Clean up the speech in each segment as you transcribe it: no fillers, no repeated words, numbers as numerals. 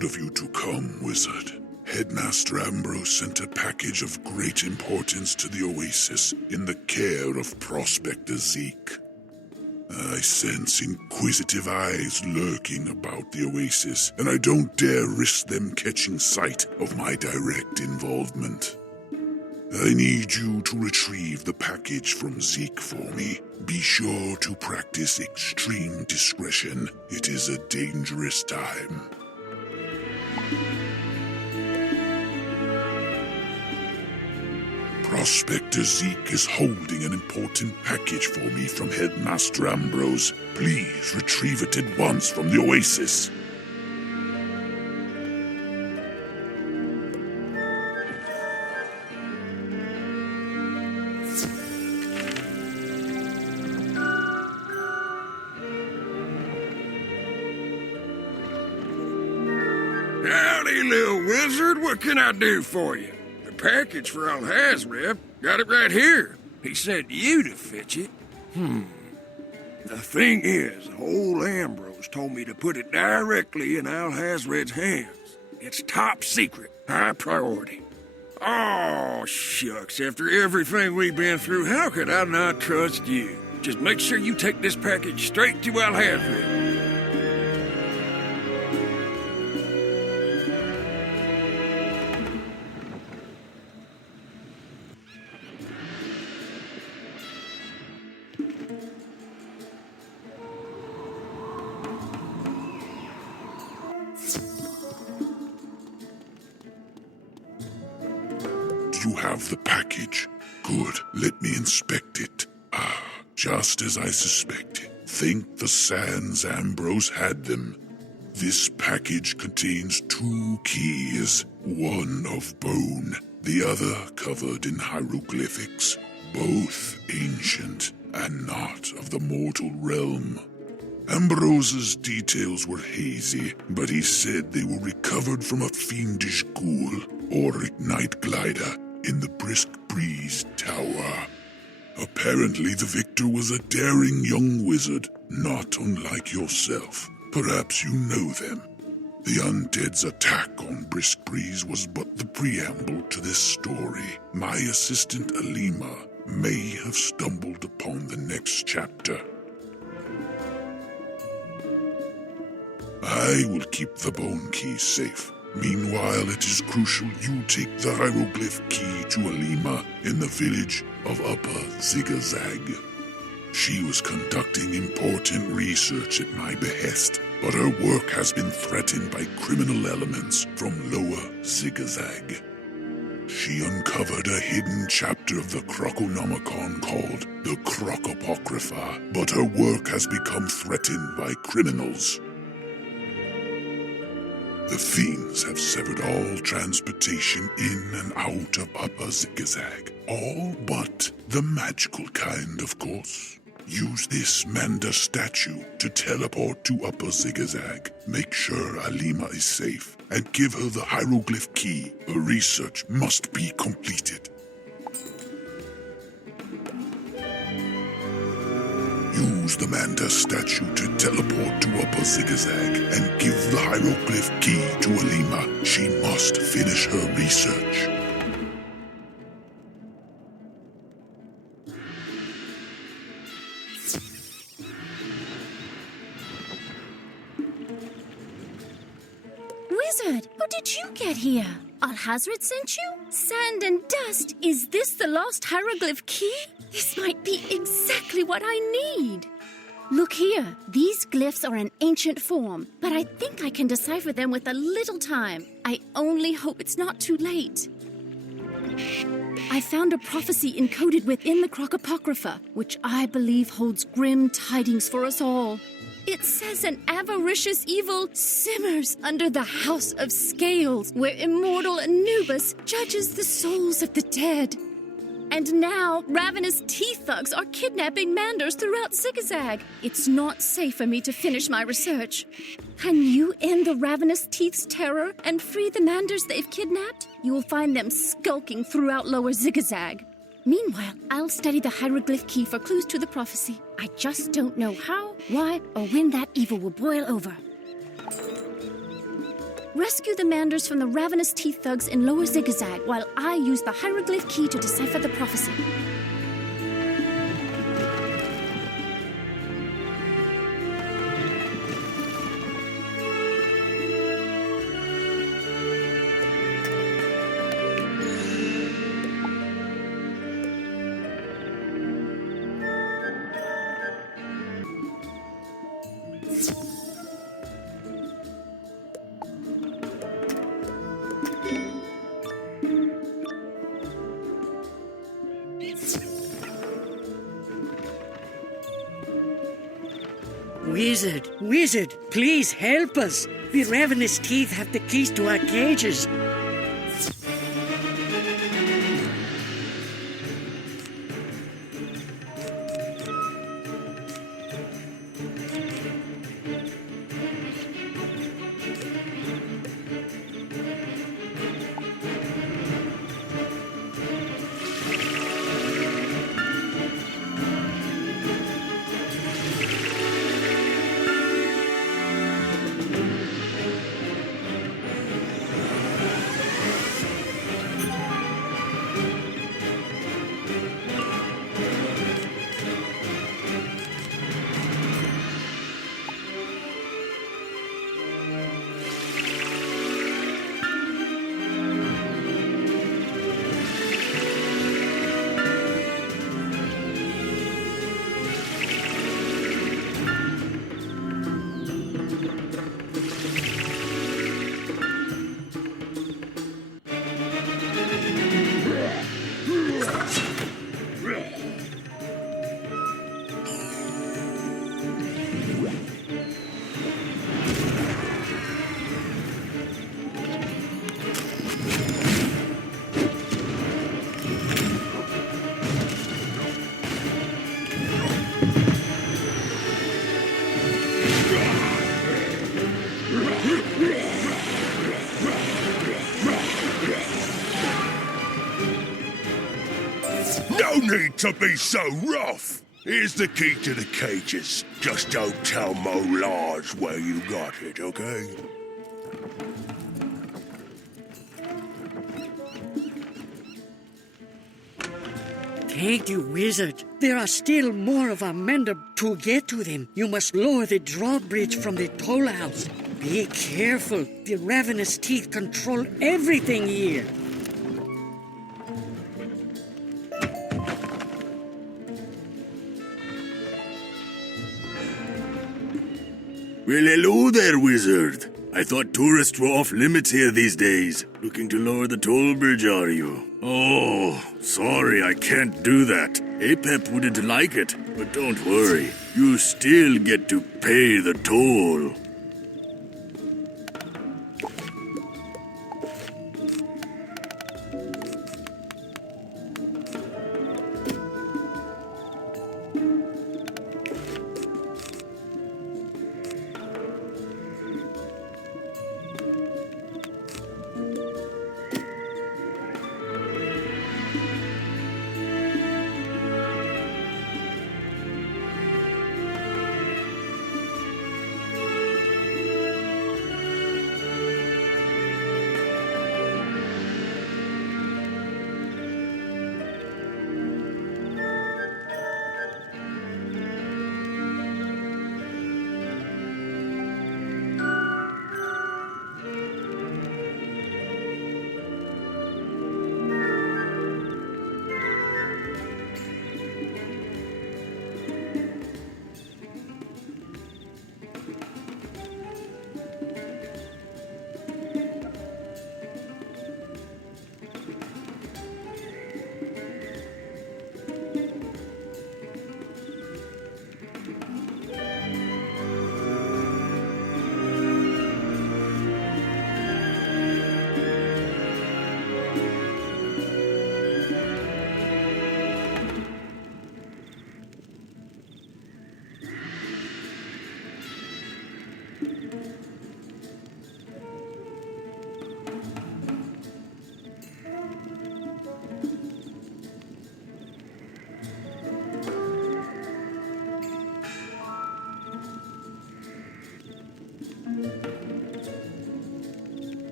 Good of you to come, Wizard. Headmaster Ambrose sent a package of great importance to the Oasis in the care of Prospector Zeke. I sense inquisitive eyes lurking about the Oasis, and I don't dare risk them catching sight of my direct involvement. I need you to retrieve the package from Zeke for me. Be sure to practice extreme discretion. It is a dangerous time. Prospector Zeke is holding an important package for me from Headmaster Ambrose. Please retrieve it at once from the Oasis. Howdy, little wizard. What can I do for you? The package for Alhazred. Got it right here. He sent you to fetch it. The thing is, old Ambrose told me to put it directly in Alhazred's hands. It's top secret, high priority. Oh, shucks. After everything we've been through, how could I not trust you? Just make sure you take this package straight to Alhazred. You have the package. Good. Let me inspect it. Just as I suspected. Think the Sans Ambrose had them. This package contains 2 keys, one of bone, the other covered in hieroglyphics, both ancient and not of the mortal realm. Ambrose's details were hazy, but he said they were recovered from a fiendish ghoul, Auric Night Glider, in the Brisk Breeze Tower. Apparently the victor was a daring young wizard, not unlike yourself. Perhaps you know them. The undead's attack on Brisk Breeze was but the preamble to this story. My assistant Alima may have stumbled upon the next chapter. I will keep the bone key safe. Meanwhile, it is crucial you take the hieroglyph key to Alima in the village of Upper Zigazag. She was conducting important research at my behest, but her work has been threatened by criminal elements from Lower Zigazag. She uncovered a hidden chapter of the Croconomicon called the Crocapocrypha, but her work has become threatened by criminals. The fiends have severed all transportation in and out of Upper Zigazag. All but the magical kind, of course. Use this Manders statue to teleport to Upper Zigazag. Make sure Alima is safe, and give her the hieroglyph key. Her research must be completed. Use the Manders statue to teleport to Upper Zigazag and give the hieroglyph key to Alima. She must finish her research. Wizard, how did you get here? Alhazred sent you? Sand and dust! Is this the lost hieroglyph key? This might be exactly what I need. Look here. These glyphs are an ancient form, but I think I can decipher them with a little time. I only hope it's not too late. I found a prophecy encoded within the Crocapocrypha, which I believe holds grim tidings for us all. It says an avaricious evil simmers under the House of Scales, where immortal Anubis judges the souls of the dead. And now, ravenous teeth thugs are kidnapping Manders throughout Zigazag. It's not safe for me to finish my research. Can you end the ravenous teeth's terror and free the Manders they've kidnapped? You will find them skulking throughout Lower Zigazag. Meanwhile, I'll study the hieroglyph key for clues to the prophecy. I just don't know how, why, or when that evil will boil over. Rescue the Manders from the ravenous teeth thugs in Lower Zigazag while I use the hieroglyph key to decipher the prophecy. Wizard, please help us. The ravenous teeth have the keys to our cages. No need to be so rough. Here's the key to the cages. Just don't tell Mo Lodge where you got it, okay? Thank you, Wizard. There are still more of our Manders. To get to them, you must lower the drawbridge from the toll house. Be careful. The ravenous teeth control everything here. Well, hello there, Wizard. I thought tourists were off limits here these days. Looking to lower the toll bridge, are you? Oh, sorry, I can't do that. Apep wouldn't like it, but don't worry. You still get to pay the toll.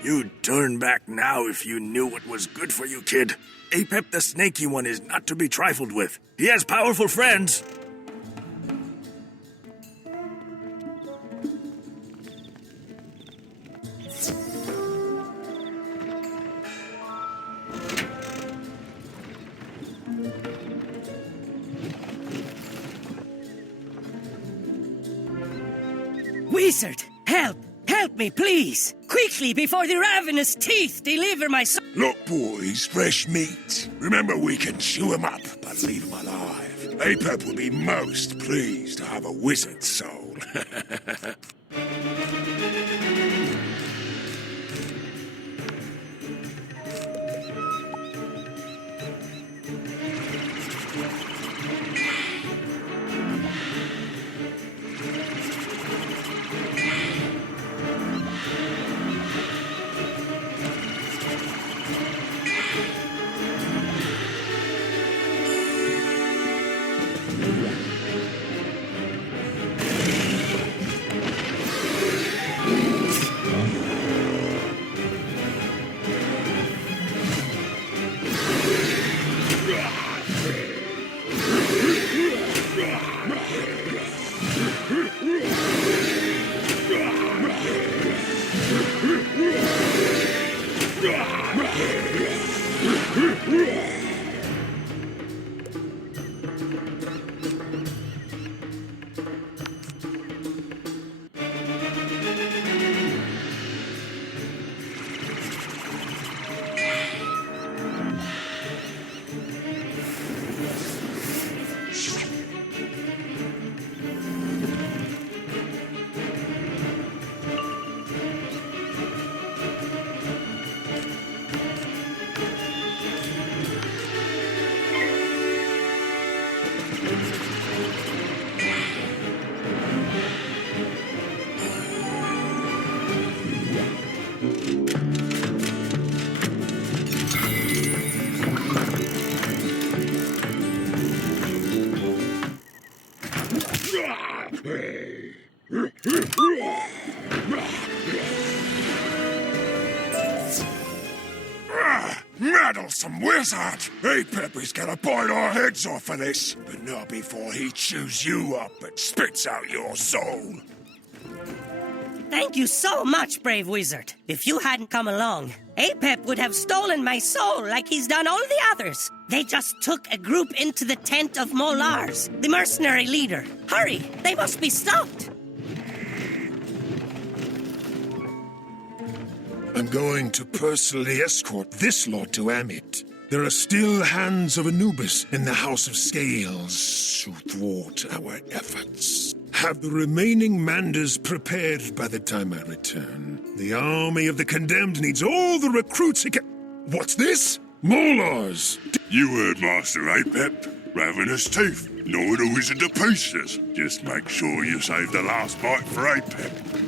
You'd turn back now if you knew what was good for you, kid. Apep the Snaky One is not to be trifled with. He has powerful friends. Wizard, help! Help me, please! Quickly, before the ravenous teeth deliver my soul! Look, boys, fresh meat. Remember, we can chew him up, but leave him alive. Apep will be most pleased to have a wizard soul. Meddlesome wizard! Apep is gonna bite our heads off for this, but not before he chews you up and spits out your soul. Thank you so much, brave wizard. If you hadn't come along, Apep would have stolen my soul like he's done all the others. They just took a group into the tent of Manders, the mercenary leader. Hurry, they must be stopped. I'm going to personally escort this lot to Ammit. There are still hands of Anubis in the House of Scales to thwart our efforts. Have the remaining Manders prepared by the time I return. The army of the condemned needs all the recruits it can... What's this? Molars! You heard Master Apep. ravenous teeth, gnaw the wizard to pieces. Just make sure you save the last bite for Apep.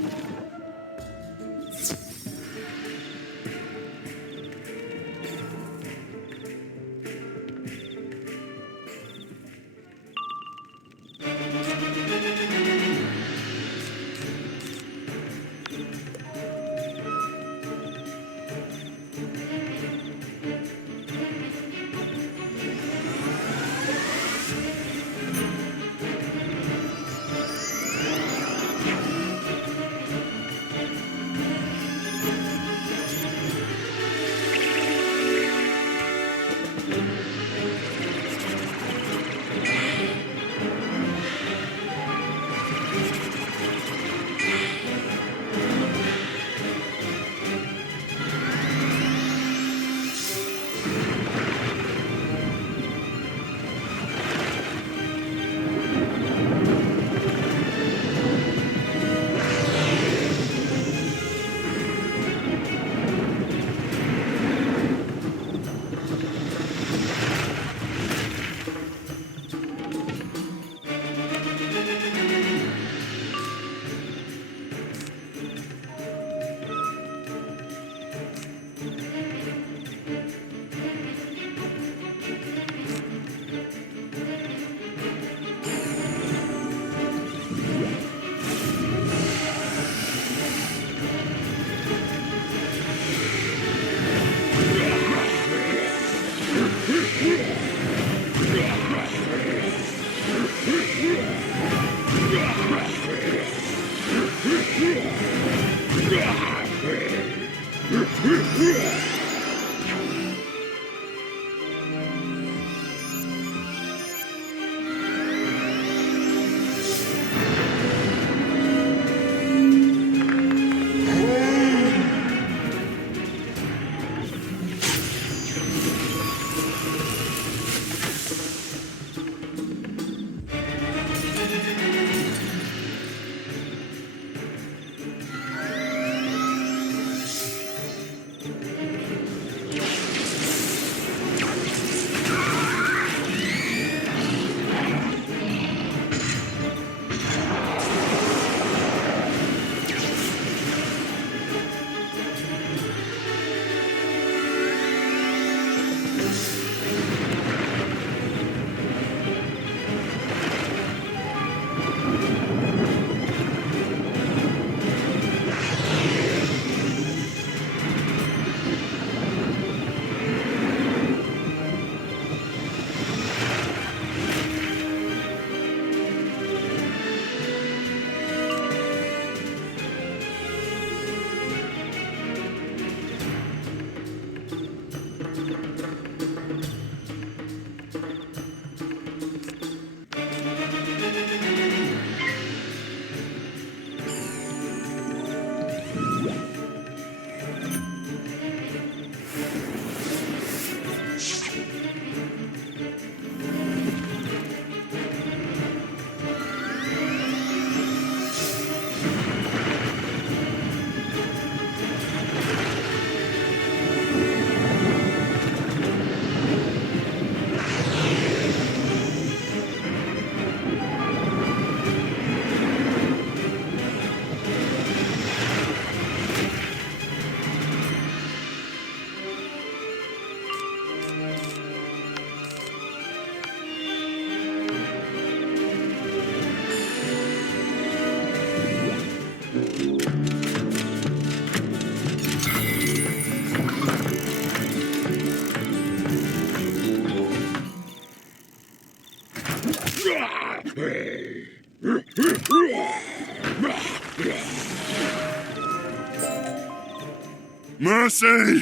Mercy!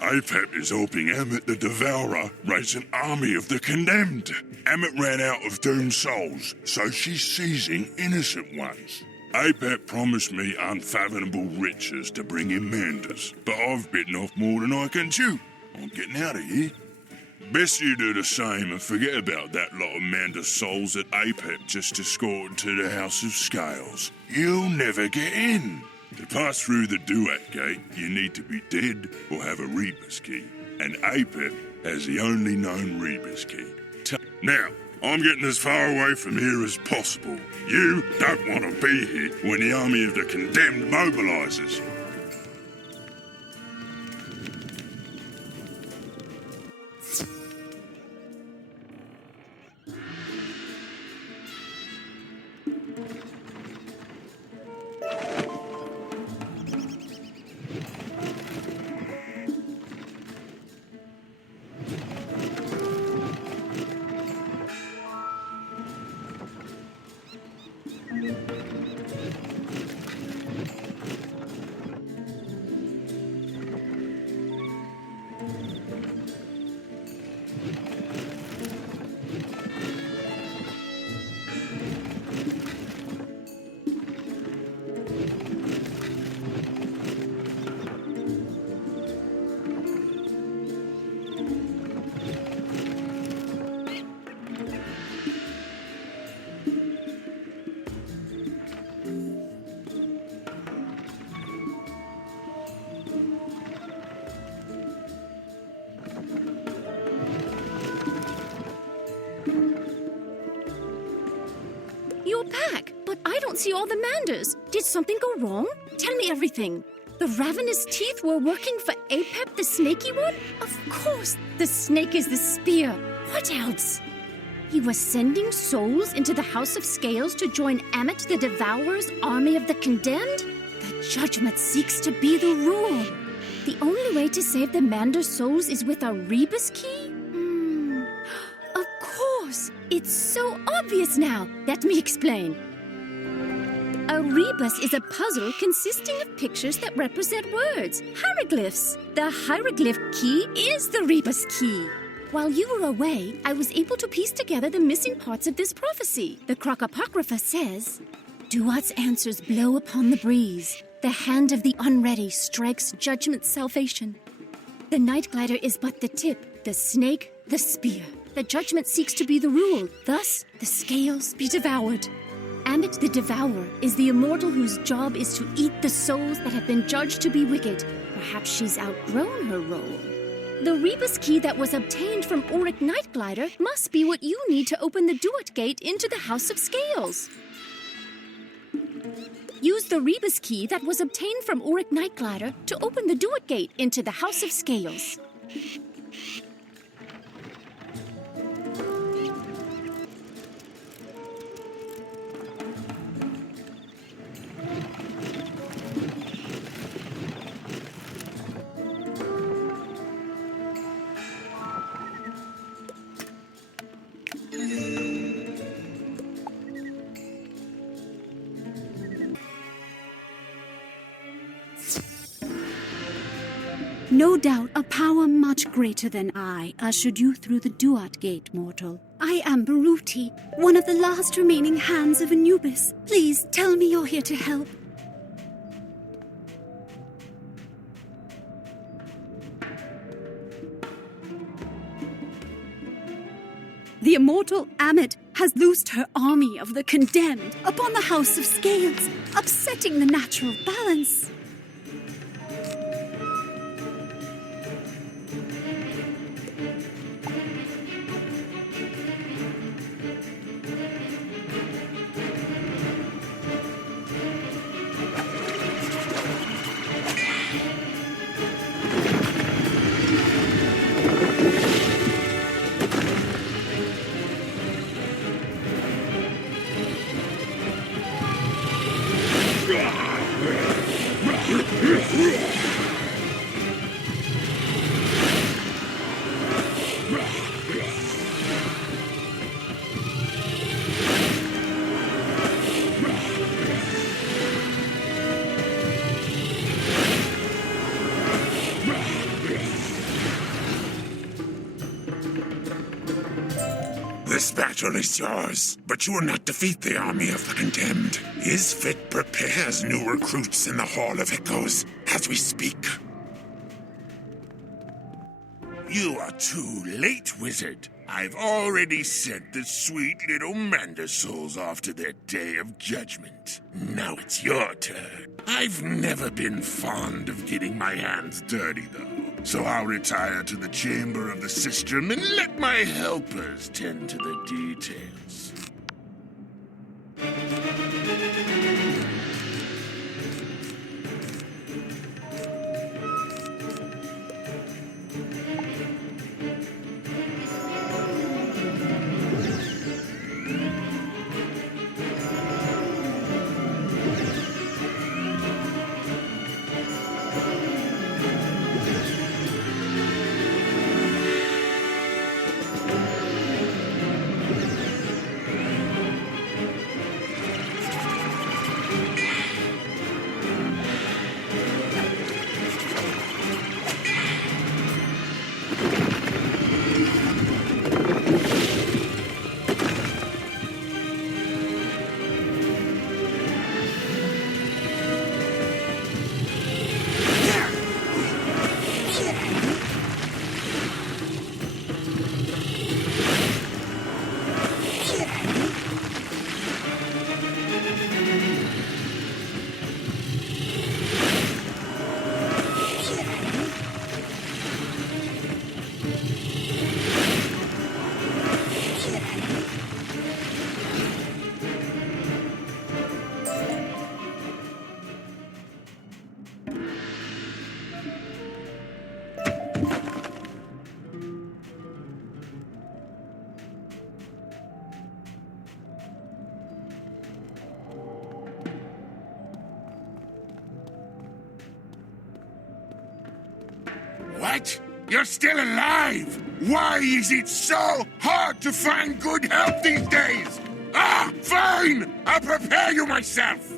Apep is helping Ammit the Devourer raise an army of the condemned. Ammit ran out of doomed souls, so she's seizing innocent ones. Apep promised me unfathomable riches to bring in Manders, but I've bitten off more than I can chew. I'm getting out of here. Best you do the same and forget about that lot of Manders souls that Apep just escorted to the House of Scales. You'll never get in. To pass through the Duat Gate, you need to be dead or have a Reaper's key. And Apep has the only known Rebus key. Now, I'm getting as far away from here as possible. You don't want to be here when the army of the condemned mobilizes. You're back, but I don't see all the Manders. Did something go wrong? Tell me everything. The ravenous teeth were working for Apep, the snaky one? Of course, the snake is the spear. What else? He was sending souls into the House of Scales to join Ammit the Devourer's army of the condemned? The judgment seeks to be the rule. The only way to save the Manders' souls is with a Rebus key? Of course! It's so obvious now. Let me explain. A rebus is a puzzle consisting of pictures that represent words, hieroglyphs. The hieroglyph key is the rebus key. While you were away, I was able to piece together the missing parts of this prophecy. The Crocopocrypha says, Duat's answers blow upon the breeze. The hand of the unready strikes judgment's salvation. The night glider is but the tip, the snake, the spear. The judgment seeks to be the rule, thus the scales be devoured. Ammit the Devourer is the immortal whose job is to eat the souls that have been judged to be wicked. Perhaps she's outgrown her role. The rebus key that was obtained from Auric Nightglider must be what you need to open the Duat gate into the House of Scales. Use the rebus key that was obtained from Auric Nightglider to open the Duat gate into the House of Scales. No doubt a power much greater than I ushered you through the Duat Gate, mortal. I am Baruti, one of the last remaining hands of Anubis. Please tell me you're here to help. The immortal Ammit has loosed her army of the condemned upon the House of Scales, upsetting the natural balance. This battle is yours, but you will not defeat the army of the condemned. Isfit prepares new recruits in the Hall of Echoes as we speak. You are too late, wizard. I've already sent the sweet little Manders souls off to their day of judgment. Now it's your turn. I've never been fond of getting my hands dirty, though. So I'll retire to the chamber of the sistrum and let my helpers tend to the details. What? You're still alive? Why is it so hard to find good help these days? Ah, fine! I'll prepare you myself!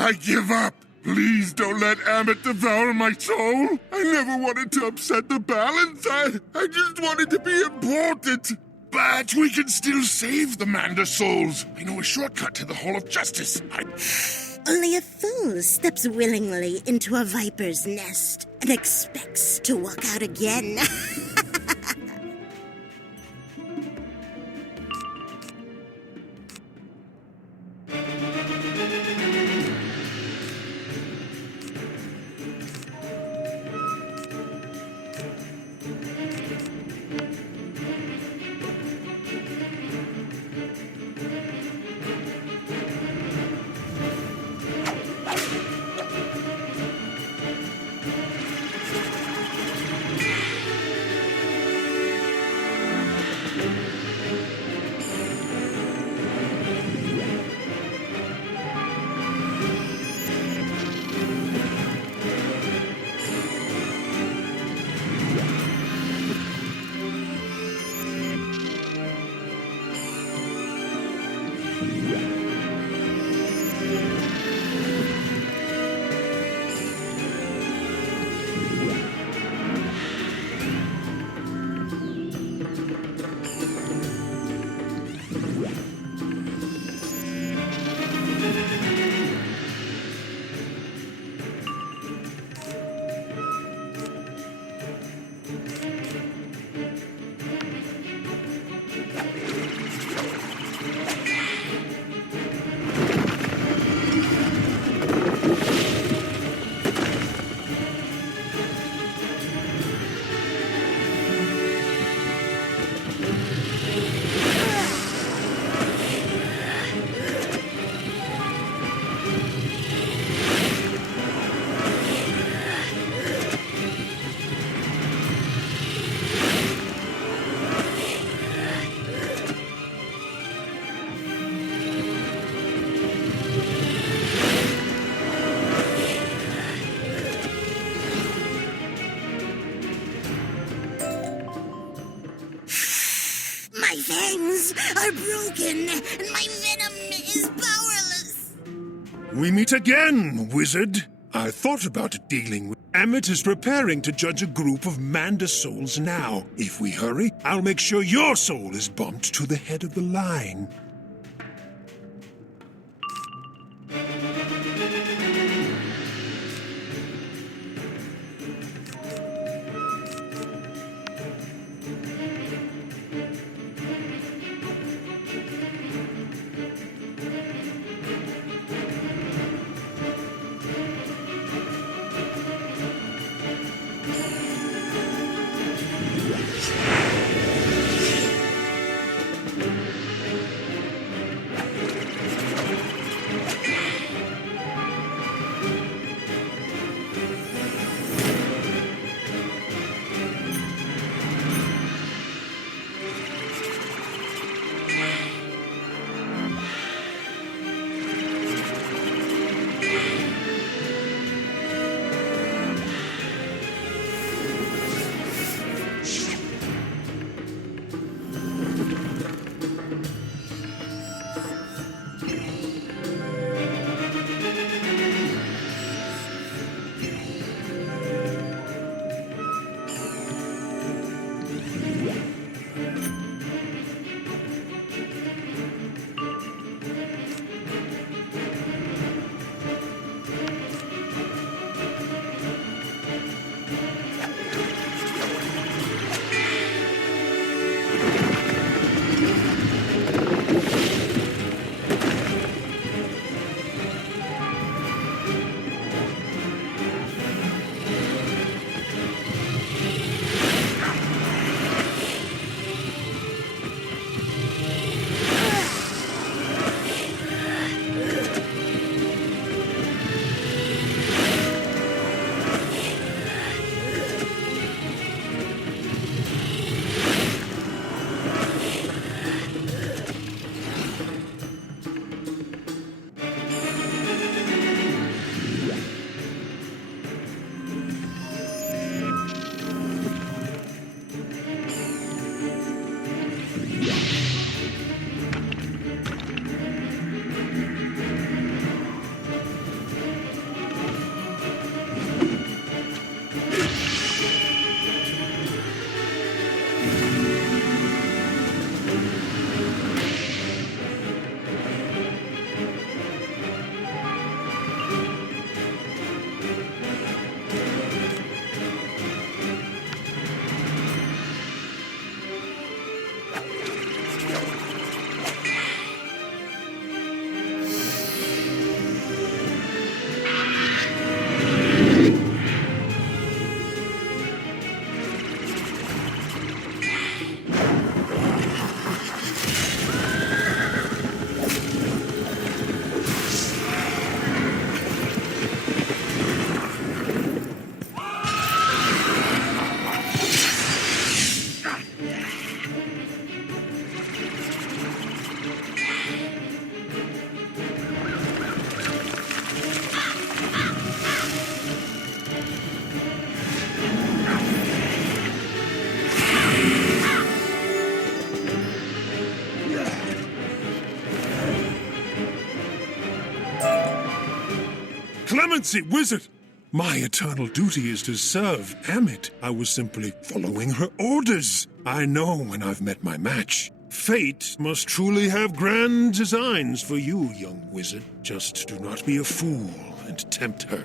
I give up. Please don't let Ammit devour my soul. I never wanted to upset the balance. I just wanted to be important. But we can still save the Manders souls. I know a shortcut to the Hall of Justice. Only a fool steps willingly into a viper's nest and expects to walk out again. My fangs are broken, and my venom is powerless. We meet again, wizard. I thought about dealing with... Ammit is preparing to judge a group of Manders souls now. If we hurry, I'll make sure your soul is bumped to the head of the line. clemency, wizard! My eternal duty is to serve Ammit. I was simply following her orders. I know when I've met my match. Fate must truly have grand designs for you, young wizard. Just do not be a fool and tempt her.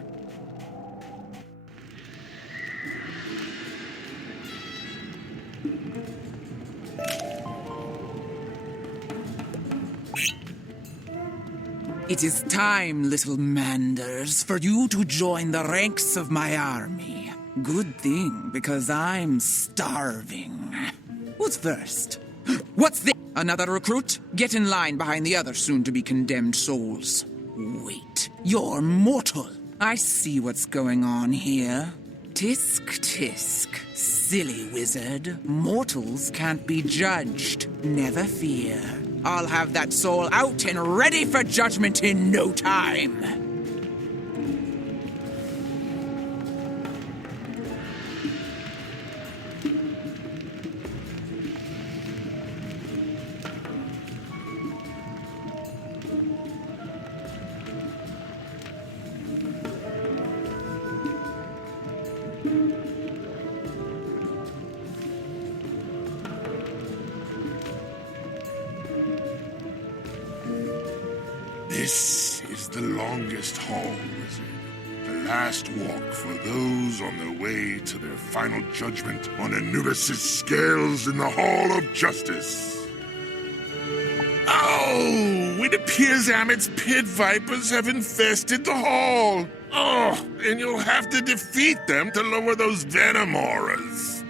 It is time, little Manders, for you to join the ranks of my army. Good thing, because I'm starving. Who's first? What's this? Another recruit? Get in line behind the other soon-to-be condemned souls. Wait, you're mortal. I see what's going on here. Tisk, tisk. Silly wizard. Mortals can't be judged. Never fear. I'll have that soul out and ready for judgment in no time. This is the longest hall, wizard. The last walk for those on their way to their final judgment on Anubis' scales in the Hall of Justice. Oh, it appears Ammit's pit vipers have infested the hall. Oh, and you'll have to defeat them to lower those venom auras.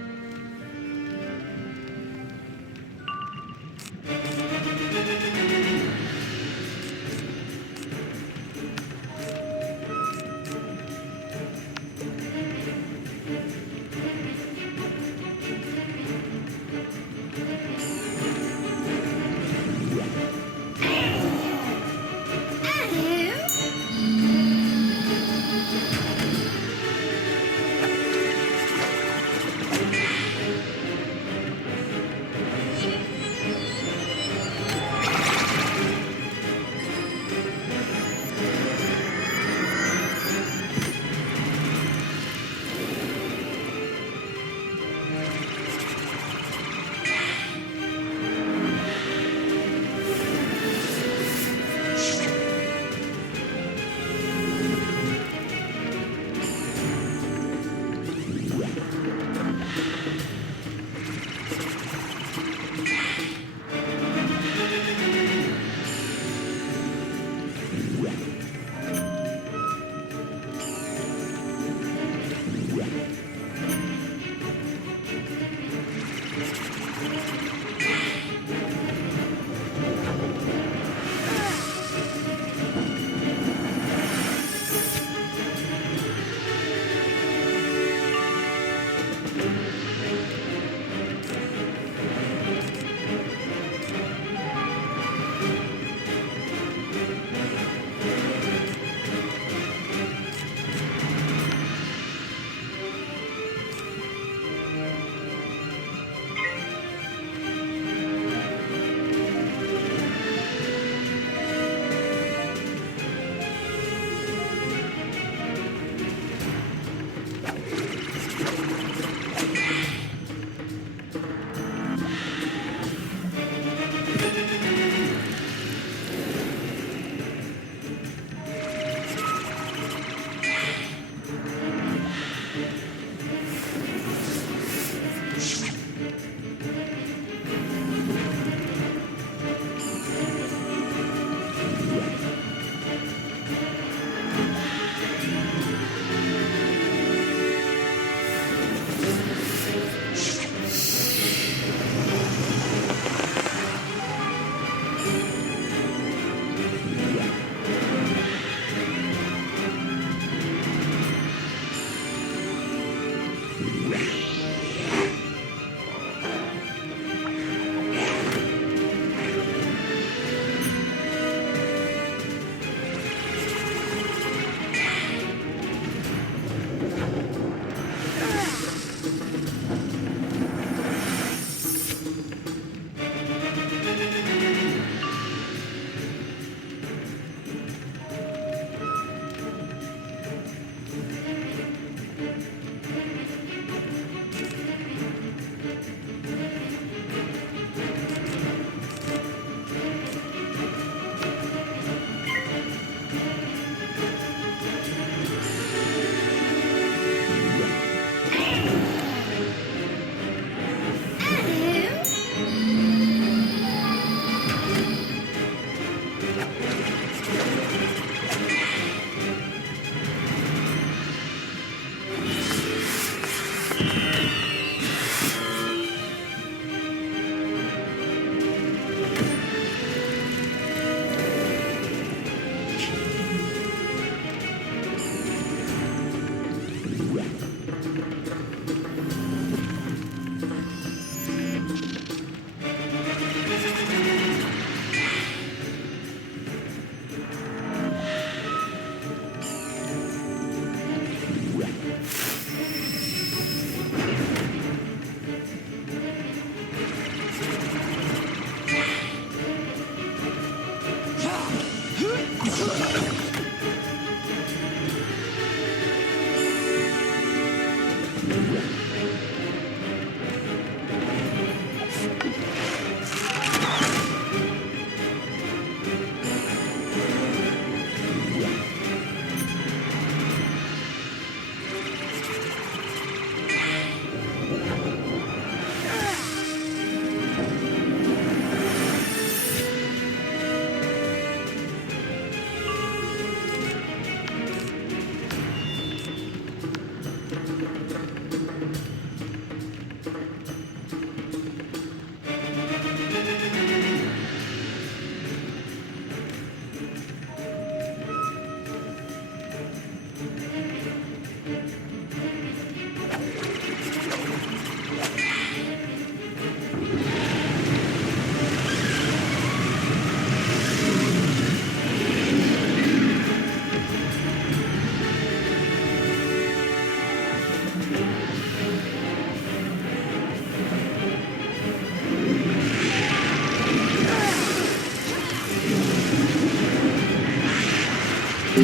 I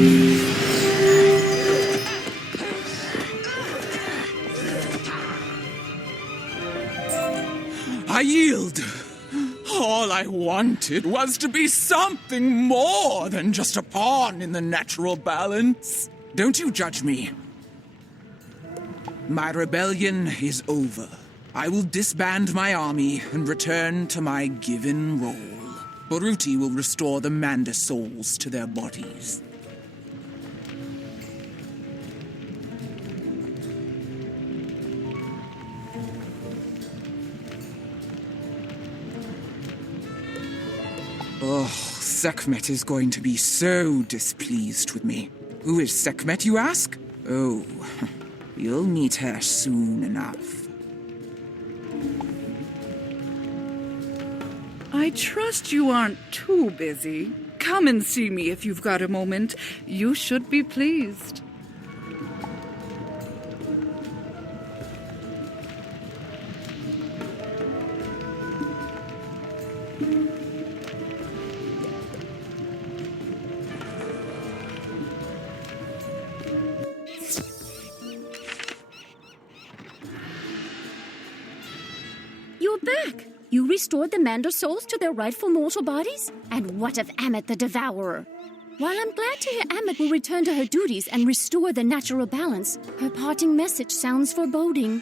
yield. All I wanted was to be something more than just a pawn in the natural balance. Don't you judge me. My rebellion is over. I will disband my army and return to my given role. Baruti will restore the Manders souls to their bodies. Oh, Sekhmet is going to be so displeased with me. Who is Sekhmet, you ask? Oh, you'll meet her soon enough. I trust you aren't too busy. Come and see me if you've got a moment. You should be pleased. You're back! You restored the Manders souls to their rightful mortal bodies? And what of Ammit the Devourer? While I'm glad to hear Ammit will return to her duties and restore the natural balance, her parting message sounds foreboding.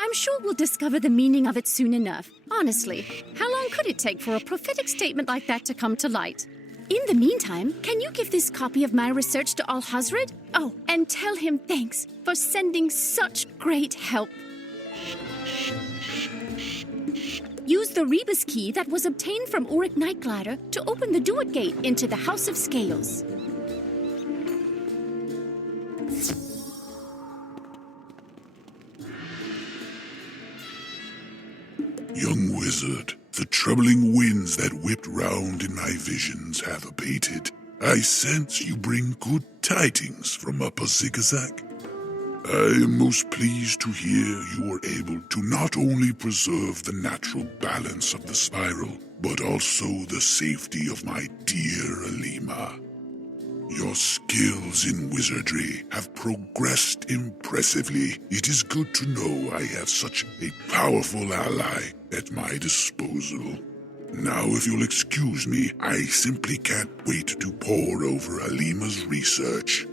I'm sure we'll discover the meaning of it soon enough. Honestly, how long could it take for a prophetic statement like that to come to light? In the meantime, can you give this copy of my research to Al-Hazred? Oh, and tell him thanks for sending such great help. Use the Rebus key that was obtained from Uric Nightglider to open the Duat Gate into the House of Scales. Young wizard, the troubling winds that whipped round in my visions have abated. I sense you bring good tidings from Upper Zigazag. I am most pleased to hear you were able to not only preserve the natural balance of the spiral, but also the safety of my dear Alima. Your skills in wizardry have progressed impressively. It is good to know I have such a powerful ally at my disposal. Now, if you'll excuse me, I simply can't wait to pore over Alima's research.